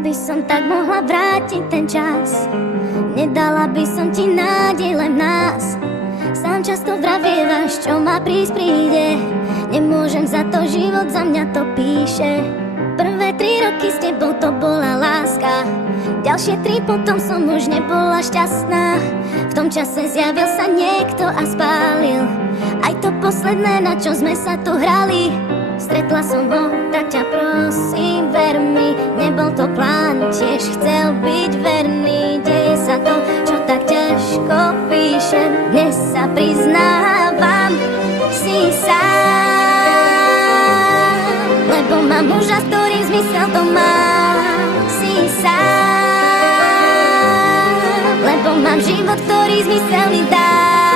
by som tak mohla vrátiť ten čas, nedala by som ti nádej len v nás. Sám často vravievaš, čo má prísť príde, nemôžem za to, život za mňa to píše. Prvé 3 roky s tebou to bola láska, ďalšie 3 potom som už nebola šťastná. V tom čase zjavil sa niekto a spálil aj to posledné, na čo sme sa tu hrali. Stretla som ho, tak ťa prosím, ver mi, nebol to plán, tiež chcel byť verný. Deje sa to, čo tak ťažko píšem, dnes sa priznávam, si sám, lebo mám muža, s ktorým zmysel to má. Si sám, lebo mám život, ktorý zmysel mi dá.